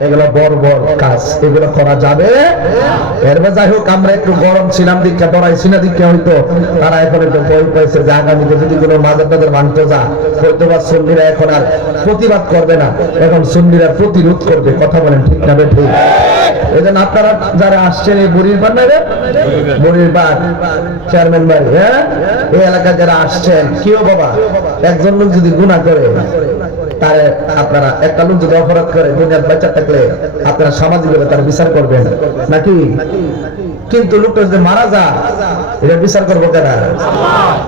এগুলো কাজ, এগুলো করা যাবে। যাই হোক, আমরা একটু গরম ছিলাম দীক্ষা দীক্ষা হইতো তারা এখন একটু পাইছে যে আগামীতে যদি কোনো ভাঙতে যা হয়তো বা এখন আর প্রতিবাদ করবে না। এখন সুন্নিরা প্রতিরোধ করবে, কথা বলেন ঠিক না ঠিক এই জন্য আপনারা যারা আসছেন এই বুড়ির পার না বুড়ির পার চেয়ারম্যান ভাই হ্যাঁ? এই এলাকায় যারা আসছেন কেউ বাবা? একজন লোক যদি গুণা করে আপনারা যদি অপরাধ করে, দুনিয়ার বাচ্চা থাকলে আপনারা তার বিচার করবেন। নাকি? কিন্তু লোকটা যদি মারা এটা বিচার করব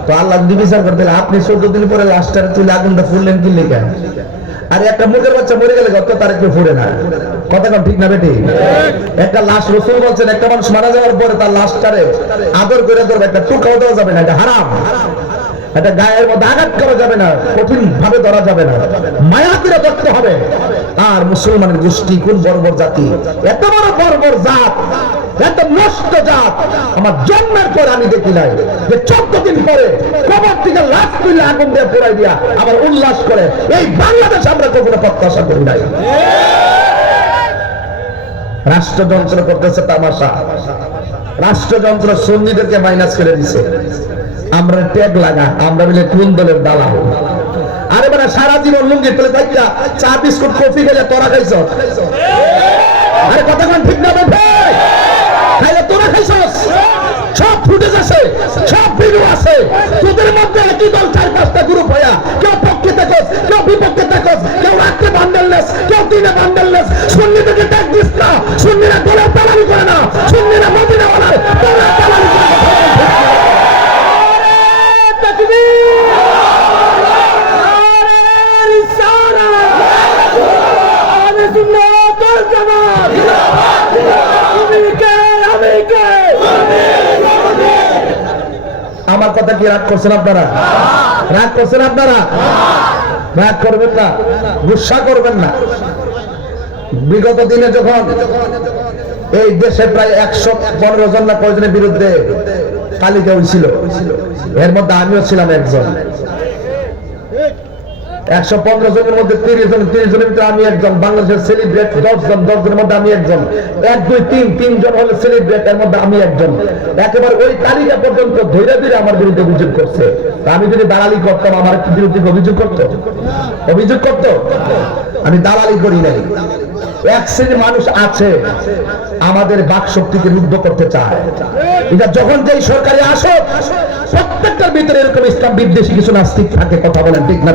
তো আল্লাহ যদি বিচার আপনি চোদ্দ দিন পরে লাস্টার তুলে আগুনটা ফুললেন কি লিখেন আর একটা মুখের বাচ্চা মরে গেলে গত তার কেউ ফুড়ে না। কথা ঠিক না বেটি? একটা লাশ রসুল বলছেন, একটা মানুষ মারা যাওয়ার পরে তার লাশটারে আদর করে ধরবে, একটা টুকাও দেওয়া যাবে না, এটা হারাম। এটা গায়ের মধ্যে আঘাত করা যাবে না কঠিন ভাবে ধরা যাবে না। মায়া করে ধরতে হবে। আর মুসলমানের গোষ্ঠী কোন বর্বর জাতি? এত বড় বর্বর জাত, এত নষ্ট জাত, আমার জন্মের পর আমি দেখি নাই। যে চোদ্দ দিন পরে কবর থেকে লাশ তুলে আগুন দিয়ে পোড়াই দিয়া আবার উল্লাস করে। এই বাংলাদেশ আমরা কখনো প্রত্যাশা করি নাই। রাষ্ট্রযন্ত্র করতেছে তামাশা। রাষ্ট্রযন্ত্র সন্ধিদেরকে মাইনাস করে দিছে। আমরা ট্যাগ লাগা, আমরা মিলে কোন দলের দালাল আরে মানে সারা জীবন লুঙ্গি ফেলে থাকতা চা, বিস্কুট, কফি খেলে তোরা খাইছ? আরে কোন ঠিক না বেঠে খাইলে তোরা খাইছস? সব ফুটেজ আছে, সব ভিডিও আছে। তোদের মধ্যে একই দল চার পাঁচটা গ্রুপ হইয়া, কেউ পক্ষে থাকস কেউ বিপক্ষে থাকস কেউ রাত্রে বান্ডেলনেস কেউ দিনে বান্ডেলনেস সুন্নিদেরকে ট্যাগ দিস না, সুন্নিরা দলের তালামি করে না, সুন্নিরা মদিনা বলার দলের তালামি করে কথা কি রাগ করছেন আপনারা? রাগ করছেন আপনারা? রাগ করবেন না, গুসা করবেন না। বিগত দিনে যখন এই দেশে প্রায় একশো পনেরো জন না কয়জনের বিরুদ্ধে তালিকা হয়েছিল এর মধ্যে আমিও ছিলাম একজন। একশো পনেরো জনের মধ্যে তিরিশ জন, তিরিশ জনের ভিতরে আমি একজন। বাংলাদেশের সেলিব্রেট মধ্যে আমি একজন। এক, দুই, তিন হলো সেলিব্রেট এর মধ্যে আমি একজন। একেবারে ওই তালিকা পর্যন্ত ধীরে আমার বিরুদ্ধে অভিযোগ করছে। আমি যদি দালালি করতাম, আমার বিরুদ্ধে অভিযোগ করতো? অভিযোগ করতো? আমি দালালি করি নাই। এক শ্রেণির মানুষ আছে, আমাদের বাক শক্তিকে করতে চায়। এটা যখন যেই সরকারে আসো প্রত্যেকটার ভিতরে এরকম ইসলাম বিদ্বেষী কিছু নাস্তিক থাকে কথা বলেন ঠিক না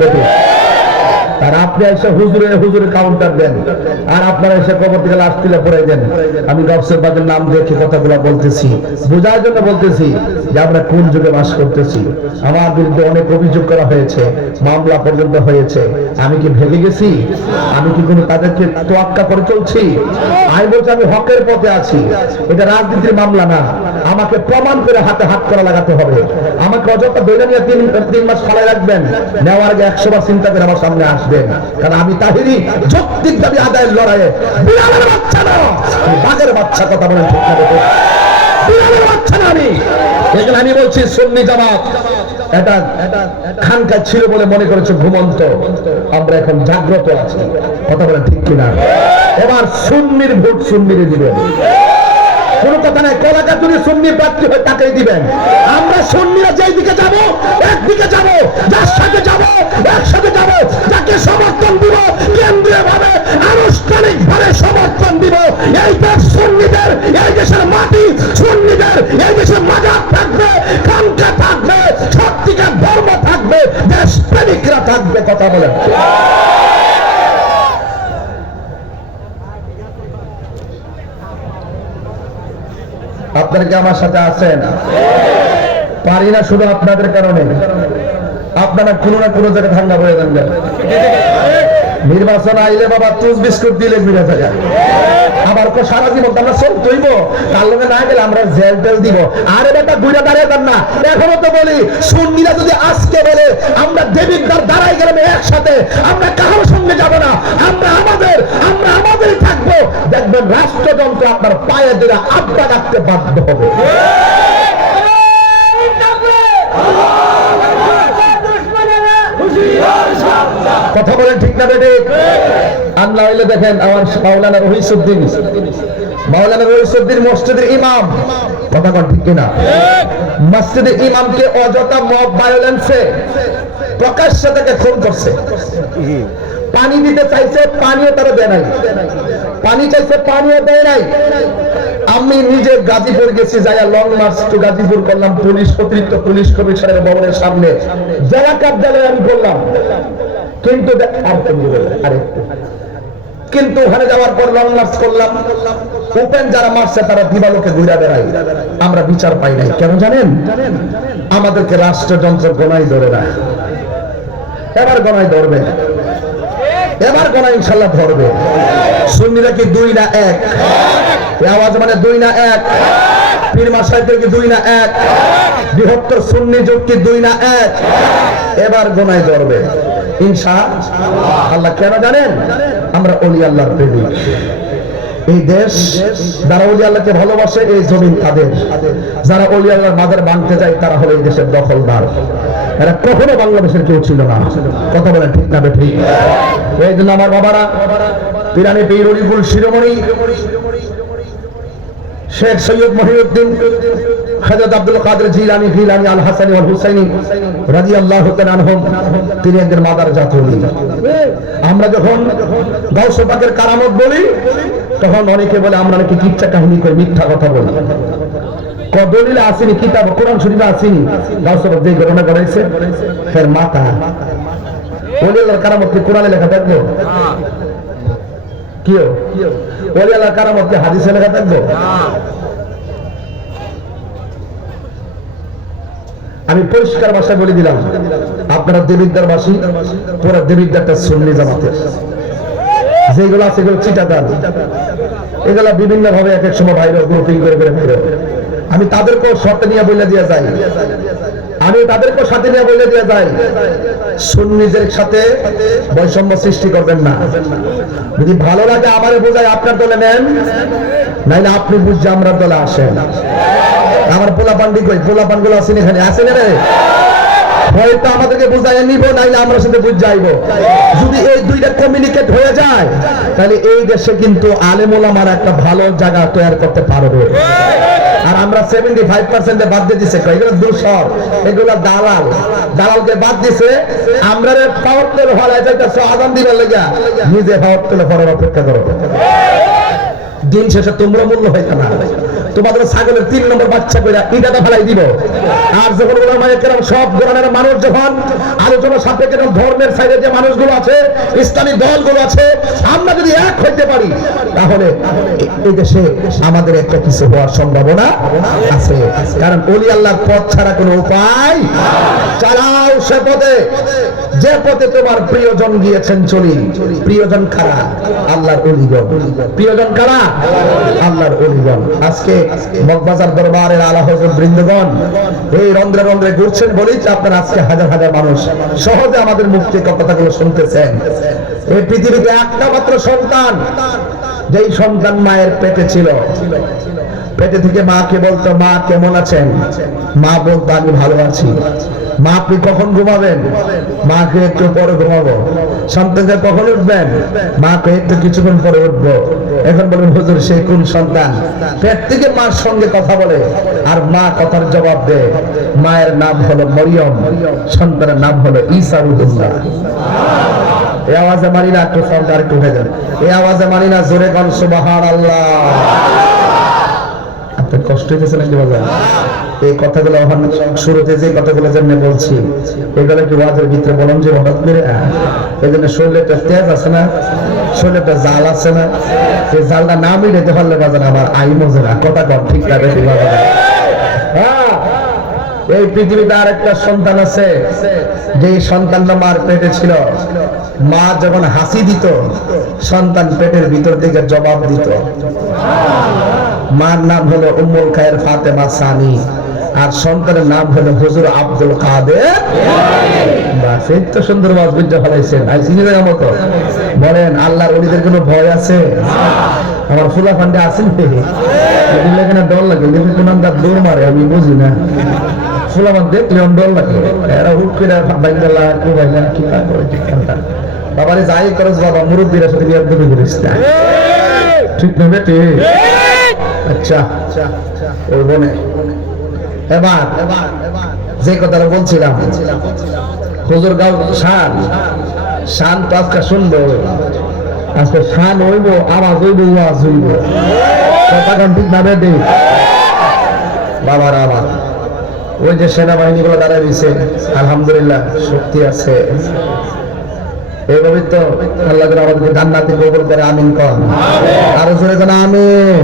আর আপনি এসে হুজুরে হুজুরে কাউন্টার দেন। আর আপনারা এসে কবর থেকে লাশ তুলে পড়ে দেন। আমি গফসের বাদের নাম দেখে কথাগুলো বলতেছি। বোঝার জন্য বলতেছি যে আমরা কোন যুগে বাস করতেছি? আমার বিরুদ্ধে অনেক অভিযোগ করা হয়েছে, মামলা পর্যন্ত হয়েছে। আমি কি ভেবে গেছি? আমি কি কোনো তাদেরকে তোয়াক্কা করে চলছি? আমি বলছি আমি হকের পথে আছি। এটা রাজনীতির মামলা না। আমাকে প্রমাণ করে হাতে হাত করা লাগাতে হবে। আমাকে অযথা দৈরা নিয়ে তিন তিন মাস ফালাই রাখবেন। নেওয়ার আগে একশো বার চিন্তা করে আমার সামনে আসবেন কারণ আমি তাহিরি যৌক্তিক দাবি আদায়ের লড়াইয়ে। বিড়ালের বাচ্চা না। বাঘের বাচ্চা কথা বলেন ঠিক না বিড়ালের বাচ্চা না আমি। এখানে আমি বলছি, সুন্নি জামাত, এটা খানকা ছিল বলে মনে করেছে ঘুমন্ত। আমরা এখন জাগ্রত আছি। কথা বলেন ঠিক কিনা? এবার সুন্নির ভোট সুন্নিরে দিবেন কোন কথা নাই। কলাকা যদি সুন্নি প্রার্থী হয় তাকেই দিবেন। আমরা সুন্নিরা যেই দিকে যাব, একদিকে যাব, যার সাথে যাব, একসাথে যাব, যাকে সমর্থন দিব কেন্দ্রীয় ভাবে আনুষ্ঠানিক ভাবে সমর্থন দিব। এই দেশ সুন্নিদের, এই দেশের মাটি সুন্নিদের, এই দেশের মাজার থাকবে খানকা থাকবে সত্যিকার ধর্ম থাকবে দেশ প্রেমিকরা থাকবে, কথা বলেন। আপনারা কি আমার সাথে আছেন? পারি না শুধু আপনাদের কারণে। আপনারা কোনো না কোনো জায়গায় ঠান্ডা হয়ে যান নির্বাচন আইলে বাবা তুষ বিস্কুট দিলে ফিরে থাকা আবার কো সারা জীবন তারা চল তৈব তার লগে না গেলে আমরা জেল টেল দিব। আরে বেটা ঘুরে দাঁড়িয়ে দেন না। এখনও তো বলি, সুন্নিরা যদি আজকে বলে, আমরা দেবীর দ্বার দাঁড়াই গেলাম একসাথে, আমরা কারোর সঙ্গে যাব না। আমরা আমাদের আমরা আমাদের থাকব। দেখবেন রাষ্ট্রযন্ত্র আপনার পায়ে ধরে আড্ডা রাখতে বাধ্য হবে। কথা বলেন ঠিক না বেটে না হইলে দেখেন আমার মাওলানা রহিসুদ্দিন মাওলানা রহিসুদ্দিন মসজিদের ইমাম। কথা কন ঠিক কিনা? মসজিদের ইমামকে অযথা মব ভায়োলেন্সে প্রকাশ্যে তাকে খুন করছে। পানি দিতে চাইছে, পানিও তারা দেয় নাই। পানি চাইছে, পানিও দেয় নাই। আমি নিজে গাজীপুর গেছি, যাইয়া লং মার্চ টু গাজীপুর করলাম। পুলিশ অতিরিক্ত পুলিশ কমিশনের ভবনের সামনে। জেলা কার্যালয়ে আমি করলাম। কিন্তু। কিন্তু ওখানে যাওয়ার পর লং মার্চ করলাম। ওপেন যারা মারছে, তারা দিবালোকে ঘুরে বেড়ায়। আমরা বিচার পাই নাই, কেন জানেন? আমাদেরকে রাষ্ট্রযন্ত্র গোনাই ধরে না এবার গনায় ধরবে। এবার গনা ইনশাল্লাহ ধরবে। সুন্নিরা কি দুই না এক? আওয়াজ মানে দুই না এক? পীর মাসাইদের কি দুই না এক? বৃহত্তর সুন্নি যুগ কি দুই না এক? এবার গোনায় ধরবে। ইনশা আল্লাহ কেন জানেন? আমরা অলি আল্লাহর প্রেমিক এই দেশ, যারা অলি আল্লাহকে ভালোবাসে, এই জমিন তাদের। যারা অলি আল্লাহর মাদের ভাঙতে যায়, তারা হলো এই দেশের দখলদার। এরা কখনো বাংলাদেশের কেউ ছিল না। কথা বলেন ঠিক না ঠিক এই জন্য আমার বাবারা, পিরানি পীর শিরোমণি, শেখ সৈয়দ মহিউদ্দিন হযরত আব্দুল কাদের জিলানী গিলানী আল হাসানি ওয়াল হুসাইনি রাদিয়াল্লাহু তাআলা আনহুম তিনি একজন মাদার জাত। আমরা যখন গাউস পাকের কারামত বলি তখন অনেকে বলে আমরা নাকি কিচ্ছা কাহিনী কই মিথ্যা কথা বলি। ক দলিলে আসেনি কিতাব কোরআন শরীফে আসেনি গাউস পাক যে ঘটনা করেছে ফের মাতা। ওলি আল্লাহর কারামত কি কোরআনে লেখা থাকল কিও? ওলি আল্লাহর কারামত কি হাদিসে লেখা থাকল আমি পরিষ্কার ভাষায় বলে দিলাম, আপনারা দেবিদ্দার বাসী, পুরা দেবিদ্দারটা সুন্নি জামাতে যেগুলো আছে এগুলো চিটাদান এগুলা বিভিন্ন ভাবে এক এক সময় ভাইরাল গ্রুপিং করে করে। আমি তাদেরকেও শর্তে নিয়ে বলে দিয়ে যাই। আমি তাদেরকেও সাথে নিয়ে বলে দিয়ে যাই। সুন্নিদের সাথে বৈষম্য সৃষ্টি করবেন না। যদি ভালো লাগে আমারে বোঝায় আপনার দলে নেন, নাইলে আপনি বুঝছে আমরা দলে আসেন। আমার পোলা পান্ডি কই পোলা পানগুলো আসেন এখানে? আসেন রে হয়তো আমাদেরকে বুঝাই নিব, নাইলে আমরা সাথে বুঝ যাইব। যদি এই দুইটা কমিউনিকেট হয়ে যায়, তাহলে এই দেশে কিন্তু আলেমোলামার একটা ভালো জায়গা তৈরি করতে পারবে। আর আমরা সেভেন্টি ফাইভ পার্সেন্টে বাদ দিয়ে দিছে। এগুলো দূষণ এগুলো দালাল। দালালকে বাদ দিছে। আমরা পাওয়ার তেল হলায় যাইতেছে আদান দিবার লেগে। নিজে পাওয়ার তেলে পরের অপেক্ষা করো। দিন শেষে তোমরা মূল্য হইতে না। তোমাদের ছাগলের তিন নম্বর বাচ্চা করে ইটাটা ফেলাই দিব। আর যখন ওলামায়ে কেরাম সব ধরনের মানুষ যখন আলোচনা সাপেক্ষে যখন ধর্মের সাইডে যে মানুষগুলো আছে, ইসলামী দলগুলো আছে, আমরা যদি এক হইতে পারি, তাহলে এই দেশে আমাদের একটা কিছু হওয়ার সম্ভাবনা আছে। কারণ অলি আল্লাহর পথ ছাড়া কোনো উপায় চালাও সে পথে। যে পথে তোমার প্রিয়জন গিয়েছেন চলি। প্রিয়জন কারা? আল্লাহর অলিগণ। প্রিয়জন কারা? আল্লাহর অলিগণ। আজকে মগবাজার দরবারের আলা হজর বৃন্দগণ এই রন্ধ্রে রন্ধ্রে ঘুরছেন বলেই আপনার আজকে হাজার হাজার মানুষ সহজে আমাদের মুক্তি কথাগুলো শুনতেছেন। এই পৃথিবীতে একটা মাত্র সন্তান, যেই সন্তান মায়ের পেটে ছিল। পেটে থেকে মাকে বলতো, মা, কেমন আছেন? মা বলতো, আমি ভালো আছি। মা, আপনি কখন ঘুমাবেন? মাকে একটু পরে ঘুমাবো। সন্তানকে কখন উঠবেন? মাকে একটু কিছুক্ষণ পরে উঠবো। এখন বলুন, হুজুর, সে কোন সন্তান? পেট থেকে মার সঙ্গে কথা বলে, আর মা কথার জবাব দেয়, মায়ের নাম হলো মরিয়ম, সন্তানের নাম হলো ঈসা রুহুল্লাহ। এই আওয়াজে মানি না, একটু সরকার একটু উঠে যান এই আওয়াজে মানি না, জোরে গন সুবাহান আল্লাহ আপনার কষ্ট হইতেছে নাকি বাজার এই কথাগুলো শুরুতে যে কথাগুলো যেন বলছি, এগুলো কি ওয়াজের ভিতরে বললাম যে হঠাৎ করে? এই জন্য শরীরে একটা তেজ আছে না? শরীরে একটা জাল আছে না? সেই জালটা না মিলাইতে পারলে বাজার আমার আই মজে না কথা কম ঠিক না বেশি বাজার হ্যাঁ। এই পৃথিবীতে আর একটা সন্তান আছে যে সন্তানটা মার পেটে ছিল। মা যখন হাসি দিত, সন্তান পেটের ভিতর থেকে জবাব দিত। মার নাম হলো উম্মুল খায়ের ফাতেমা সানি, আর সন্তানের নাম হলো হুজুর আব্দুল কাদের। তো সুন্দর মতো বলেন, আল্লাহর অলিদের কোনো ভয় আছে? আমার ফুলা ফান্ডে এখানে ডর লাগে? দৌড় মারে, আমি বুঝি না। ফুলা দেখলে ডর লাগে। এরা হুট করে কোবাইলা কি ঠান্ডা বাবারে যাই করস বাবা, মুরব্বীরা সাথে বিয়ার দেবে করিস না। ঠিক না বেটি? আচ্ছা ওর বনে। এবার, যে কথাটা বলছিলাম, হুজুর গাও শান শান তো আজকে শুনব। আজকে শান হইব, আওয়াজ হইব, ওয়াজ হইব। কথা কান ঠিক না বেটি? বাবার আবার ওই যে সেনাবাহিনী গুলো দাঁড়ায় দিয়েছে আলহামদুলিল্লাহ, শক্তি আছে। এইভাবে তো আল্লাহ করে আমাদেরকে জান্নাতে কবুল করে আমিন কর। আরও জোরে কোন আমিন।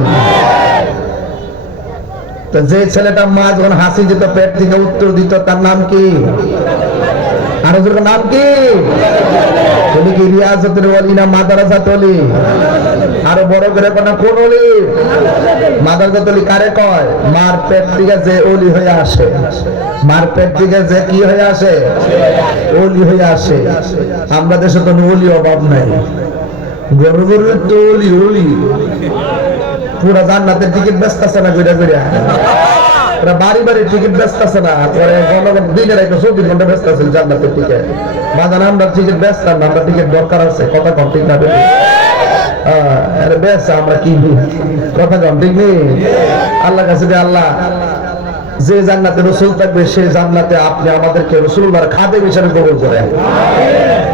তো যে ছেলেটা মা যখন হাসি দিত পেট থেকে উত্তর দিত তার নাম কি? জোরে নাম কি তুমি কি রিয়াজতের বলি না মাদারাসা তলি আরও বড় করে কোন কোন অলি মাদারাসা তলি কারে কয়? মার পেট থেকে যে অলি হয়ে আসে। মার পেট থেকে যে কি হয়ে আসে? অলি হয়ে আসে। আমরা দেশে তো অলি অভাব নাই। গরু গরু তো অলি অলি পুরা জান্নাতের টিকিট ব্যস্ত আছে না ঘুরে ঘুরে? ওরা বাড়ি বাড়ি টিকিট ব্যস্ত আছে না পরে জনগণ দিনের একটা চব্বিশ ঘণ্টা ব্যস্ত আছে জান্নাতের টিকিট আমরা টিকিট ব্যস্ত না আমরা টিকিট দরকার আছে, কথা কম, ঠিক না বেশ আমরা কি কথা কম, ঠিক নেই? আল্লাহ কাছে আল্লাহ, যে জান্নাতে রসুল থাকবে সেই জান্নাতে আপনি আমাদেরকে রসুলবার খাদে হিসাবে কবুল করেন।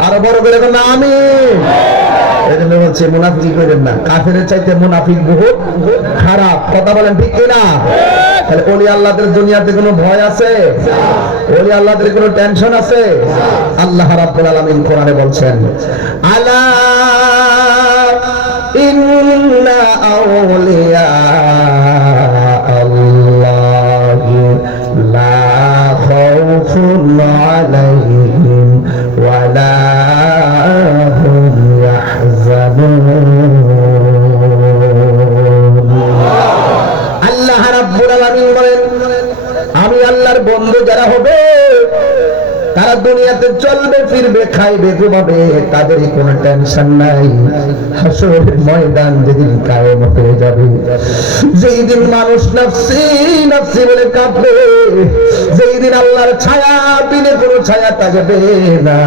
আরও বড় করে না আমি এই বলছে, মুনাফিক করেন না। কাফের চাইতে মুনাফিক বহুত খারাপ। কথা বলেন ঠিক কিনা? তাহলে ওলি আল্লাহদের দুনিয়াতে কোনো ভয় আছে? ওলি আল্লাহদের কোনো টেনশন আছে? আল্লাহ রাব্বুল আলামিন কোরআনে বলছেন, আলা ইন্না আউলিয়া আল্লাহি লা খাউফুন আলাইহিম আমি আল্লাহর বন্ধু যারা হবে, তারা দুনিয়াতে চলবে, ফিরবে, খাইবে, ঘুমাবে তাদের কোনো টেনশন নাই। হাসরের ময়দান যেদিন কায়েম হয়ে যাবে, যেই দিন মানুষ নাফসি নাফসি বলে কাঁপবে, যেই দিন আল্লাহর ছায়া, বিনে কোনো ছায়া থাকবে না।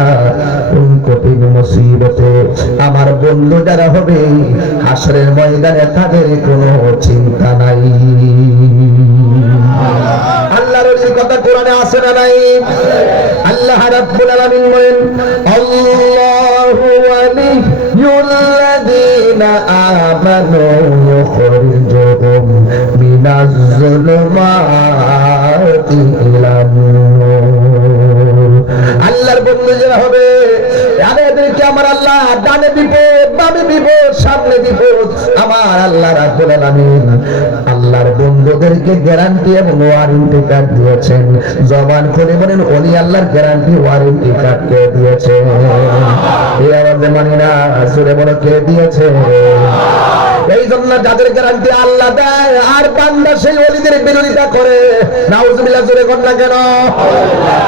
কঠিন মুসিবতে আমার বন্ধু যারা হবে, হাসরের ময়দানে তাদের কোনো চিন্তা নাই। আল্লাহর কথা কোরআনে আছে না নাই? আল্লাহ রাব্বুল আলামিন বলেন, আল্লাহু আমার আল্লাহ, ডানে বিপদ বামে বিপদ সামনে বিপদ আমার আল্লাহ রাব্বুল আলামিন আল্লাহর বন্ধুদেরকে গ্যারান্টি এবং ওয়ারেন্টি কার্ড দিয়েছেন। জবান খুলে বলেন ওলি আল্লাহর গ্যারান্টি ওয়ারেন্টি কার্ড কে দিয়েছে? এই আওয়াজে মানি না সুরে বড় কে দিয়েছে? এই জন্য যাদের গ্যারান্টি আল্লাহ দেয়, আর বান্দা সেই অলিদের বিরোধিতা করে। নাউজুবিল্লাহ, জোরে কর না কেন?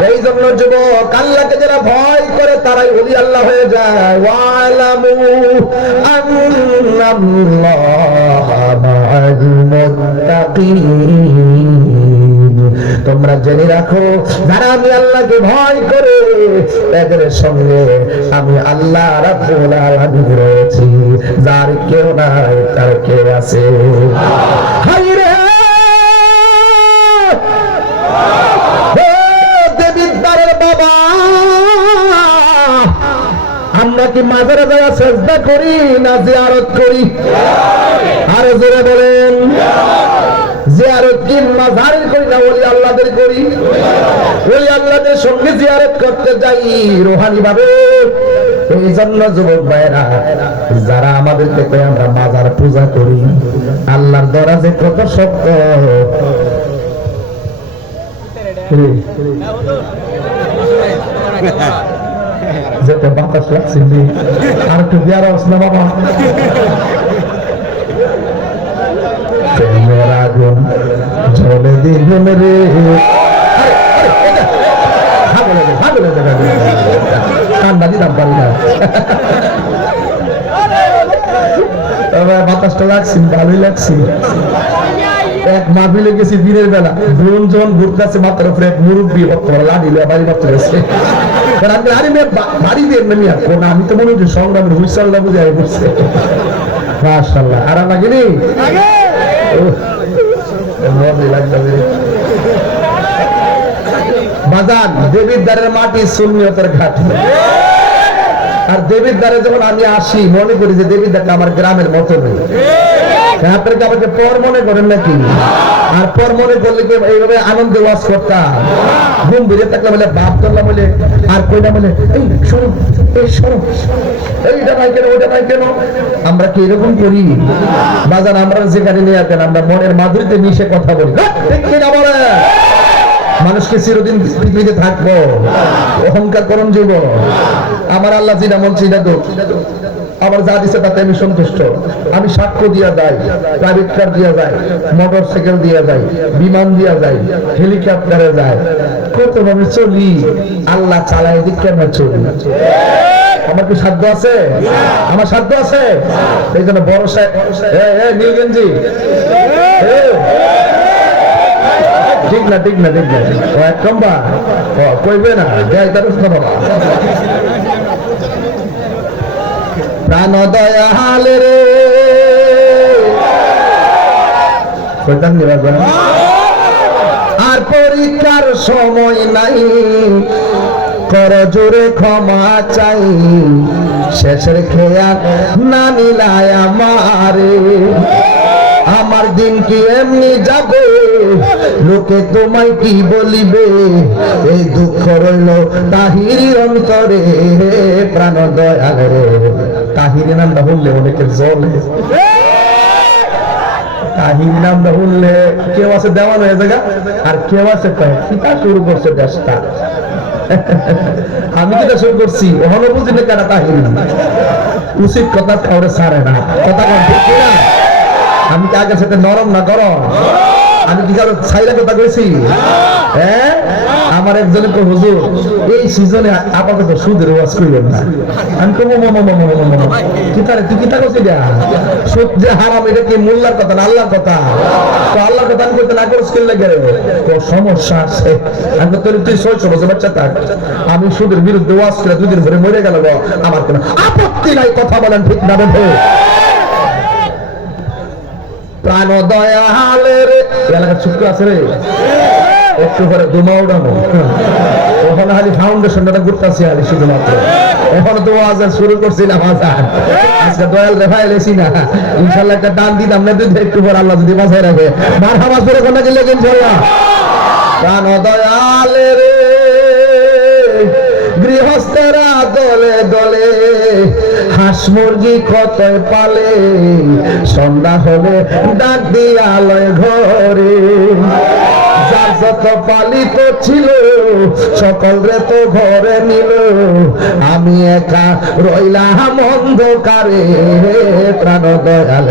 এই জন্য যুবক, আল্লাহকে যারা ভয় করে, তারাই অলি আল্লাহ হয়ে যায়। ওয়ালামু আন্নাল্লাহা মুত্তাকিন। তোমরা জেনে রাখো, যারা আমি আল্লাহকে ভয় করে এদের সঙ্গে আমি আল্লাহ রাব্বুল আলামিন রয়েছি, যার কেউ নাই, তার কেউ আছে। হাই রে বাবা! আমরা কি মাজারে যারা চেষ্টা করি, না জিয়ারত করি? আরও জোরে বলেন। আল্লাহদের করি। আল্লাহদের করতে যাই রোহানি ভাবে যারা আমাদের থেকে আমরা মাজার পূজা করি, আল্লাহর দরাজে কত শক্ত। যেতে বাতাস লাগছে আর একটু দেওয়ার বাবা প্রেমের আগুন জ্বলে দিন রে। কান্না দিতাম পারি না তবে বাতাসটা লাগছে ভালোই লাগছে। এক মাহফিলে গেছি দিনের বেলা। ড্রোন যখন ঘুরতেছে মাথার উপরে এক মুরব্বী ভক্ত লাঠি লিয়ে বাড়ি ভক্ত গেছে। আমি আরে মেয়ে বাড়ি দিয়ে এমনি আর কোন আমি তো মনে হচ্ছে সংগ্রামের হুইসালটা বুঝে বুঝছে মাশাআল্লাহ আরাম লাগেনি উহ, দেবীর দ্বারের মাটি আর দেবীর দ্বারে আমি আসি যে আমার গ্রামের মতো নেই। আপনার কি আমাকে পর মনে করেন নাকি? আর পর মনে করলে কি এইভাবে আনন্দে ওয়াজ করতাম। ঘুম বেরিয়ে থাকলে বলে, বাপ ধরলাম বলে, আর কইটা বলে, এই, শোনো এই, শোনো, এইটা নাই কেন ওটা নাই কেন? আমরা কি এরকম করি? বাজান আমরা যেখানে নিয়ে আসেন, আমরা মনের মাধুরীতে মিশে কথা বলি। ঠিক কিনা বলে? মানুষকে চিরদিন পৃথিবীতে থাকব। অহংকার করণ জীব আমার আল্লাহ যেটা মন সেটা তো আমার যা দিছে তাতে আমি সন্তুষ্ট। আমি সাক্ষ্য দিয়া যাই প্রাইভেট কার দিয়া যায় মোটর সাইকেল দিয়া যায় বিমান দিয়া যায় হেলিকপ্টারে যায় কত ভাবে চলি আল্লাহ চালায় দিক কেন চলি? আমার কি সাধ্য আছে? আমার সাধ্য আছে? এই জন্য বড় সাহেব এ, এ, নীলগঞ্জি। ঠিক না ঠিক না ঠিক না। কম্বা কইবে না। দেয় তার প্রাণ রে। আর পরীক্ষার সময় নাই। কর জোরে ক্ষমা চাই। শেষের খেয়া না নিলায় আমারে। আমার দিন কি এমনি যাবে? লোকে তোমায় কি বলিবে? এই দুঃখ রইল তাহিরি অন্তরে। প্রাণ দয়াল রে। তাহিরি নামটা বললে অনেকের জলে তাহির বললে কেউ আছে হয়ে জায়গা আর কেউ আছে কিতা শুরু করছে দেশটা। আমি কিটা শুরু করছি ওখানে বুঝি না কেনা তাহির উচিত কথা কাউরে ছাড়ে না। কথা আমি কি আগের সাথে নরম না গরম? আমি কি কারও ছাইরা কথা কইছি হ্যাঁ? আমার একজনে কো হুজুর, এই সিজনে আপাতত সুদের ওয়াজ কইবেন না। আমি কো মম মম মম মম কি তারে, তুই কি তা কইছিস এটা সুদ যে হারাম, এটা কি মোল্লার কথা না আল্লাহর কথা? তো আল্লাহর কথা আমি কইতে না করছ কি লাগে রে? তো সমস্যা আছে। আমি তোর, তুই সই সমস্যা বাচ্চা থাক। আমি সুদের বিরুদ্ধে ওয়াজ করে দুই দিন ধরে মরে গেল। আমার কোনো আপত্তি নাই, কথা বলেন ঠিক না বন্ধু। প্রাণ দয়ালের এলাকা চুপ আছে রে? একটু পরে দুমা উড়ানো ওখানে খালি ফাউন্ডেশনটা ঘুরতেছি খালি শুধুমাত্র। এখন তো আজান শুরু করছিলাম আজান। আজকে দয়াল রে ভাই লেছি না। ইনশাল্লাহ একটা দান দিতাম, না তুই একটু পর আল্লাহ যদি বাঁচাই রাখে। মার হামাজ করে কোনটা গেলে ইনশাল্লাহ। প্রাণ দয়ালের গৃহস্থেরা দলে দলে হাঁস মুরগি কতই পালে? সন্ধ্যা হলে ডাক দিয়ালয় ঘরে। যত পালিত ছিল, সকল রে তো ঘরে নিল। আমি একা রইলাম অন্ধকারে প্রাণ দয়াল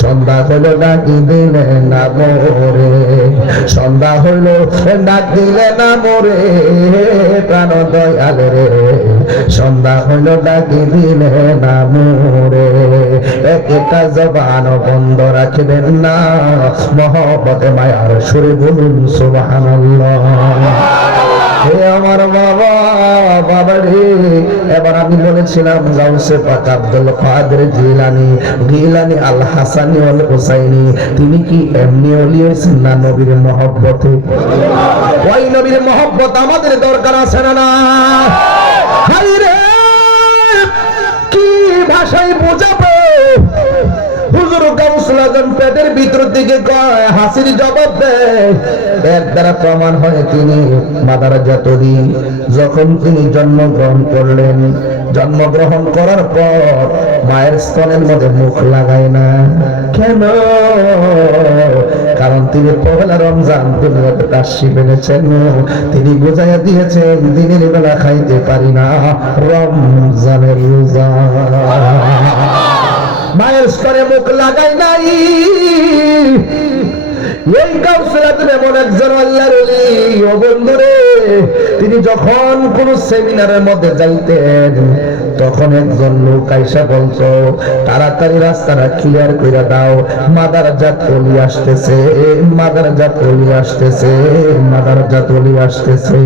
সন্ধ্যা হলো ডাকি দিলে না মোরে। সন্ধ্যা হইল, ডাক দিলে না মোরে প্রাণ দয়াল রে। সন্ধ্যা হইল, ডাকি দিলে না মোরে। এক একটা জবান বন্ধ রাখবেন না। মহব্বতে মায়ার সুরে বলুন হে আমার বাবা বাবা রে, এবার আমি বলেছিলাম গাউসে পাক আব্দুল কাদের জিলানি গিলানি আল হাসানি হুসাইনি, তিনি কি এমনি ওলি হয়েছেন না নবীর মহব্বতে? ওই নবীর মহব্বত আমাদের দরকার আছে না না? কি ভাষায় বোঝাবো? হুজুর আজম পেটের ভিতর থেকে কয়, হাসির জবাব দেয় এর দ্বারা প্রমাণ হয় তিনি জাতরি। যখন তিনি জন্মগ্রহণ করলেন, জন্মগ্রহণ করার পর মায়ের স্তনের মধ্যে মুখ লাগায় না। কেন? কারণ তিনি পহেলা রমজান দুনিয়াতে কাশি পেরেছেন তিনি বুঝাইয়া দিয়েছেন, দিনের বেলা খাইতে পারি না। রমজানের রোজা। মায়ের স্তরে মুখ লাগাই নাই। এই কাউন্সিলার এমন একজন আল্লাহর বন্ধুরে, তিনি যখন কোন সেমিনারের মধ্যে যাইতেন তখন একজন লোক আইসা বলছো তাড়াতাড়ি রাস্তাটা ক্লিয়ার করে দাও, মাদার জাত অলি আসতেছে, মাদার জাত অলি আসতেছে, মাদার জাত অলি আসতেছে।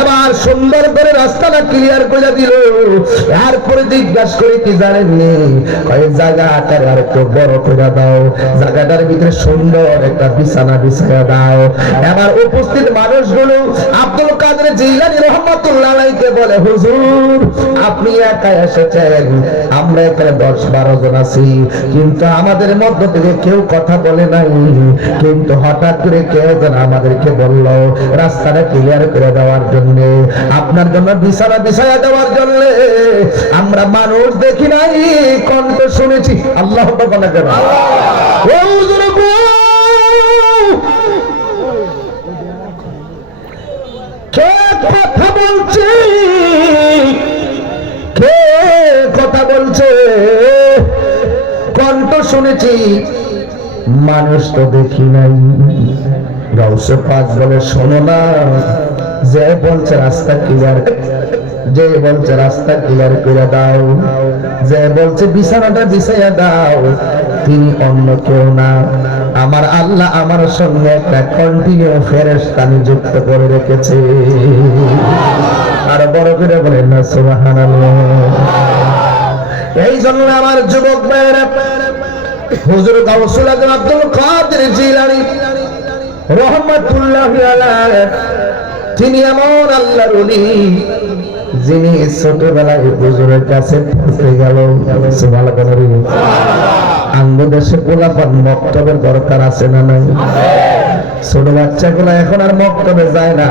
এবার সুন্দর করে রাস্তাটা ক্লিয়ার করে দিল, এরপরে জিজ্ঞাসা করে, কি জানেননি কয়েক জায়গাটার আর একটু বড় করে দাও, জায়গাটার ভিতরে সুন্দর একটা বিছানা বিছায়া দাও। এবার উপস্থিত মানুষগুলো আব্দুল কাদের জিলানি রহমতুল্লাহ বলে, হুজুর আপনি একা এসেছেন, আমরা এখানে দশ বারো জন আছি, কিন্তু আমাদের মধ্য থেকে কেউ কথা বলে নাই, কিন্তু হঠাৎ করে কেউ যেন আমাদেরকে বলল, রাস্তাটা ক্লিয়ার করে দেওয়ার জন্য, আপনার জন্য বিছানা দেওয়ার জন্য, আমরা মানুষ দেখি নাই, কণ্ঠ শুনেছি, আল্লাহ কেন হুজুর কথা বলছে? কে কথা বলছে? কণ্ঠ শুনেছি, মানুষ তো দেখি নাই। গাউসে পাক বলে, শোনো না, যে বলছে রাস্তা ক্লিয়ার যে বলছে রাস্তা ক্লিয়ার করে দাও, যে বলছে বিছানাটা বিছাইয়া দাও, তিনি অন্য কেউ না। আমার আল্লাহ আমার সঙ্গে একটা কন্টিনিউ ফেরেস্তা নিযুক্ত করে রেখেছে। আর বড় করে বলেন না, সুবহানাল্লাহ। এই জন্য আমার যুবক ভাইয়েরা, হুজুর গাউসুল আব্দুল কাদের জিলানী তিনি এমন আল্লাহর ওলি, যিনি ছোটবেলায় হুজুরের কাছে পড়তে গেল। সুবহানাল্লাহ। আঙ্গ গোলাপান মক্তবের দরকার আছে না নাই? ছোট বাচ্চাগুলো এখন আর মক্তবে যায় না।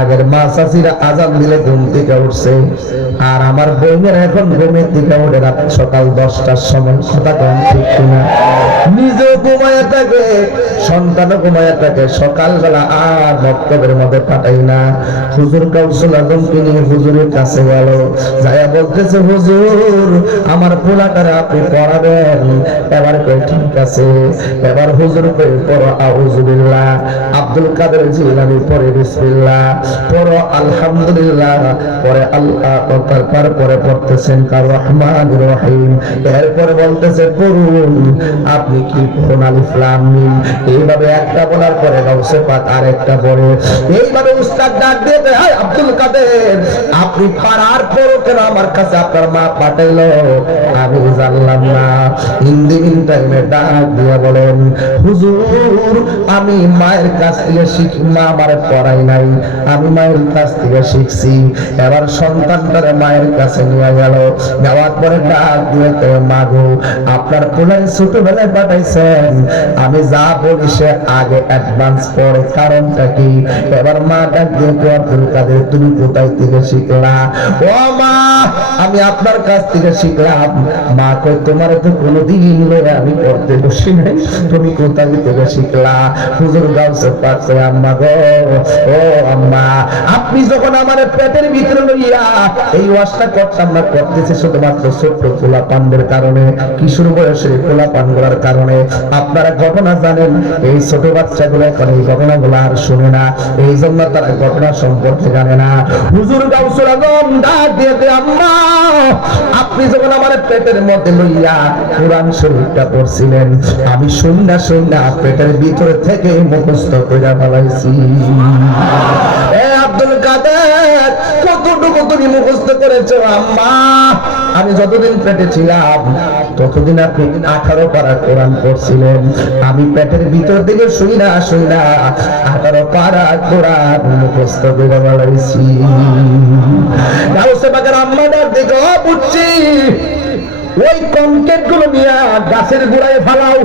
আগের মা চাষিরা আজান দিলে ঘুম থেকে উঠছে। আর আমার বইনের এখন ঘুমের থেকে উঠে রাত সকাল দশটার সময়। কথা কম ঠিক কিনা? সন্তানও ঘুমায় থাকে, সকালবেলা আর মক্তবের মধ্যে পাঠাই না। হুজুর কাউসুল আজমকে নিয়ে হুজুরের কাছে গেল। যাইয়া বলতেছে, হুজুর, আমার পোলাটারে আপনি পড়াবেন। এবার কই ঠিক আছে। এবার হুজুর কই পড়ো, আউযুবিল্লাহ। আব্দুল কাদের জিলানী পড়ে, বিসমিল্লাহ। পড়ো, আলহামদুলিল্লাহ। পরে আল্লাহ তারপর পরে পড়তেছেন, কার রহমান রহিম। এরপরে বলতেছে পড়ুন আপনি কি পড়ুন আলিফ লাম মিম? এইভাবে একটা বলার পরে গাউসে পাক আরেকটা পড়ে এইভাবে উস্তাদ ডাক দিয়ে "হায় আব্দুল কাদের, আপনি পারার পরও কেন আমার কাছে আপনার মা পাঠাইলো? আমি জানলাম না। হিন্দি টাইমে ডাক দিয়ে বলেন, হুজুর, আমি মায়ের কাছ থেকে শিখ, মা আমার পড়াই নাই। আমি মায়ের কাছ থেকে শিখছি। এবার সন্তানটারে মায়ের কাছে নিয়ে গেল। নেওয়ার পরে ডাক দিয়ে মা গো, আপনার পোলাই ছোটবেলায় পাঠাইছেন। আমি যা বলি সে আগে অ্যাডভান্স পড়ে। কারণটা কি? এবার মা ডাক দিয়ে আব্দুল কাদের, তুমি কোথায় থেকে শিখলা? ও মা, আমি আপনার কাছ থেকে শিখলাম। মা কই তোমার তো কোনোদিন আমি পড়তে বসি নাই। তুমি কোথা থেকে শিখলা? হুজুর গাউসে পাচ্ছে আম্মা গো, ও আম্মা, আপনি যখন আমার পেটের ভিতরে লইয়া এই ওয়াজটা করতাম না, করতেছি শুধুমাত্র ছোট্ট খোলা পানদের কারণে, কিশোর বয়সে খোলা পান করার কারণে। আপনারা ঘটনা জানেন এই ছোট বাচ্চাগুলো এখন এই ঘটনাগুলো আর শুনে না, এই জন্য তারা ঘটনা সম্পর্কে জানে না। হুজুর গাউসুল আজম ডাক দিয়ে আম্মা, আপনি যখন আমার পেটের মধ্যে লইয়া কোরআন শরীফটা পড়ছিলেন, আমি শুননা শুননা পেটের ভিতরে থেকে মুখস্থ করে ফেলাইছি। এ আব্দুল কাদের! কতটুকু তুমি মুখস্থ করেছ, আম্মা। আমি যতদিন পেটে ছিলাম, ততদিন আপনি আঠারো কোরআন আমি পেটের ভিতর থেকে শুই না শুই না, আঠারো পারা কোরআন মুখস্থ করে গাউসে আম্মা ডাক দেখো বুঝছি ওই কংক্রিটগুলো নিয়ে গাছের গোড়ায় ফালাও।